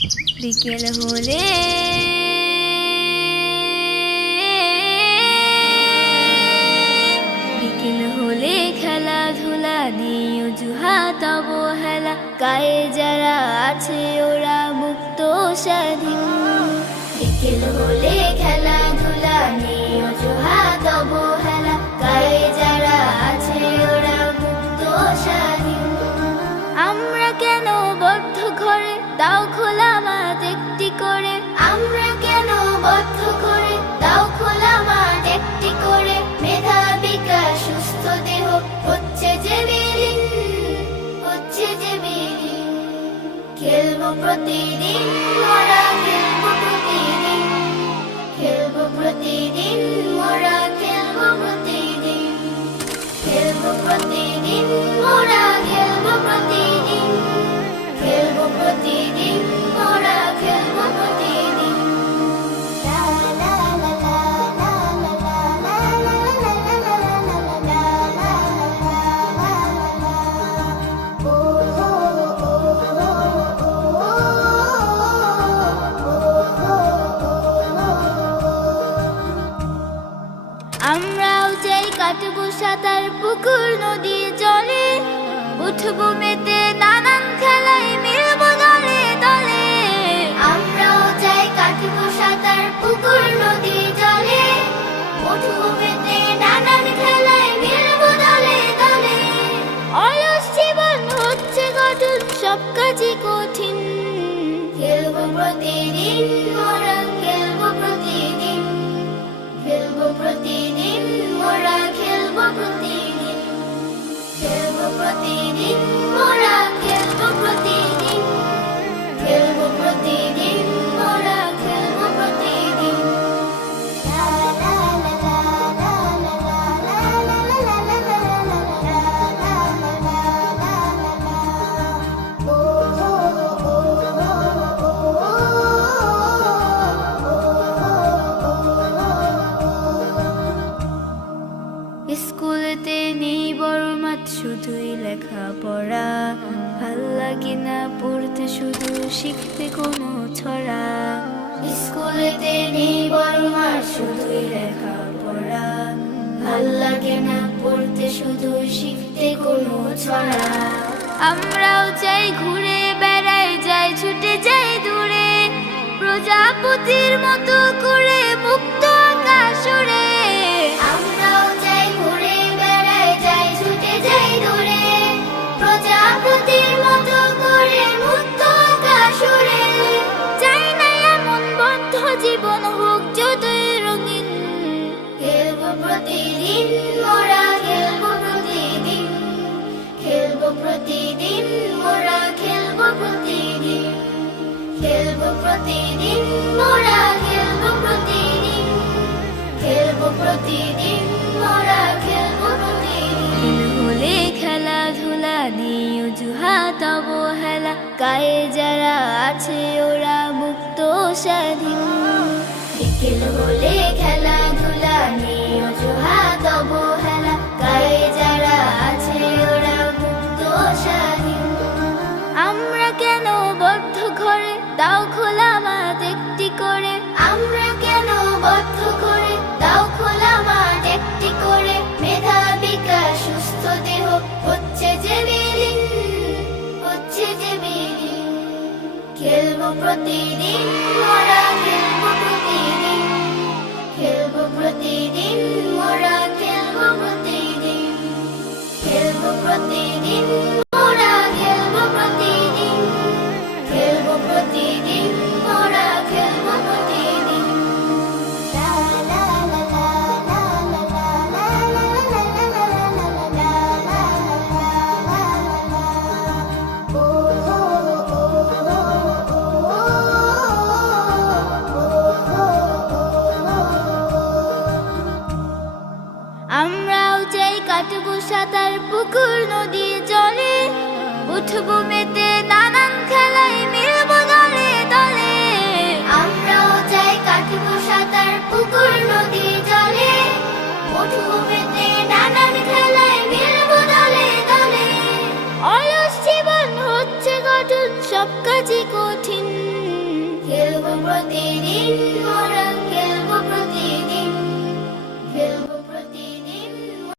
বিকেল হলে খেলাধুলা নিয়ে অজুহাত অবহেলা, গায়ে যারা আছে ওরা মুক্ত স্বাধীন। বিকেল হলে খেলাধুলা নিয়ে অজুহাত অবহেলা, গায়ে যারা আছে ওরা মুক্ত স্বাধীন। আমরা কেন বদ্ধ ঘরে, দাও খোলা মাঠ একটি করে। আমরা কেন বদ্ধ ঘরে, দাও খোলা মাঠ একটি করে। মেধা বিকাশ সুস্থ দেহ হচ্ছে যে বিলীন, হচ্ছে যে বিলীন। খেলবো প্রতিদিন মোরা, খেলবো প্রতিদিন, খেলবো প্রতিদিন মোরা, খেলবো প্রতিদিন, খেলবো প্রতিদিন মোরা, খেলবো প্রতিদিন, খেলবো প্রতিদিন মোরা, খেলবো প্রতিদিন। লা লা লা লা লা লা লা লা লা লা লা লা লা। ও ও ও আমরাও চাই কাটবো সাঁতার পুকুর নদী জলে, উঠবো মেতে নানান খেলায় মিলবো দলে দলে। আমরাও চাই কাটবো সাঁতার পুকুর নদী জলে, উঠবো মেতে নানান খেলায় মিলবো দলে দলে। অলস জীবন হচ্ছে গঠন, সব কাজই কঠিন। খেলবো প্রতিদিন মোরা, খেলবো প্রতিদিন, খেলবো প্রতিদিন মোরা, খেলবো প্রতিদিন, খেলবো প্রতিদিন মোরা, খেলবো প্রতিদিন, খেলবো প্রতিদিন মোরা, খেলবো প্রতিদিন। লা লা লা লা লা লা লা লা লা লা লা লা লা। ও ও ও স্কুলেতে নেই বড় মাঠ, শুধুই লেখাপড়া। ভাল লাগে না পড়তে, শুধু শিখতে কোনো ছড়া। স্কুলেতে নেই বড় মাঠ, শুধুই লেখাপড়া। ভাল লাগে না পড়তে, শুধু শিখতে কোনো ছড়া। আমরাও চাই ঘুরে বেড়াই, যাই ছুটে যাই দূরে, প্রজাপতির মতো করে মুক্ত আকাশ উড়ে। আমরাও চাই ঘুরে বেড়াই, যাই ছুটে যাই দূরে, প্রজাপতির মতো করে মুক্ত আকাশ উড়ে। চাই না এমন বদ্ধ জীবন হোক যতই রঙিন। খেলবো প্রতিদিন মোরা, খেলবো প্রতিদিন, খেলবো প্রতিদিন মোরা, খেলবো প্রতিদিন, খেলবো প্রতিদিন মোরা, খেলবো প্রতিদিন, খেলবো প্রতিদিন মোরা, খেলবো প্রতিদিন। হলে খেলাধুলা নিয়ে অজুহাত অবহেলা, গায়ে যারা আছে ওরা মুক্ত স্বাধীন। বিকেল হলে খেলাধুলা নিয়ে অজুহাত অবহেলা, গায়ে যারা আছে ওরা মুক্ত স্বাধীন। আমরা কেন বদ্ধ ঘরে, দাও খোলা মাঠ একটি করে। আমরা কেন বদ্ধ ঘরে, দাও খোলা মাঠ একটি করে। মেধা বিকাশ সুস্থ দেহ হচ্ছে যে বিলীন, হচ্ছে যে বিলীন। খেলবো প্রতিদিন মোরা, খেলবো প্রতিদিন, খেলবো প্রতিদিন মোরা, খেলবো প্রতিদিন, খেলবো প্রতিদিন মোরা, খেলবো প্রতিদিন, খেলবো প্রতিদিন মোরা, খেলবো প্রতিদিন। লা লা লা লা লা লা লা লা লা লা লা লা। ও ও ও আমরাও চাই কাটবো সাঁতার পুকুর নদী জলে, প্রতিদিন মোরা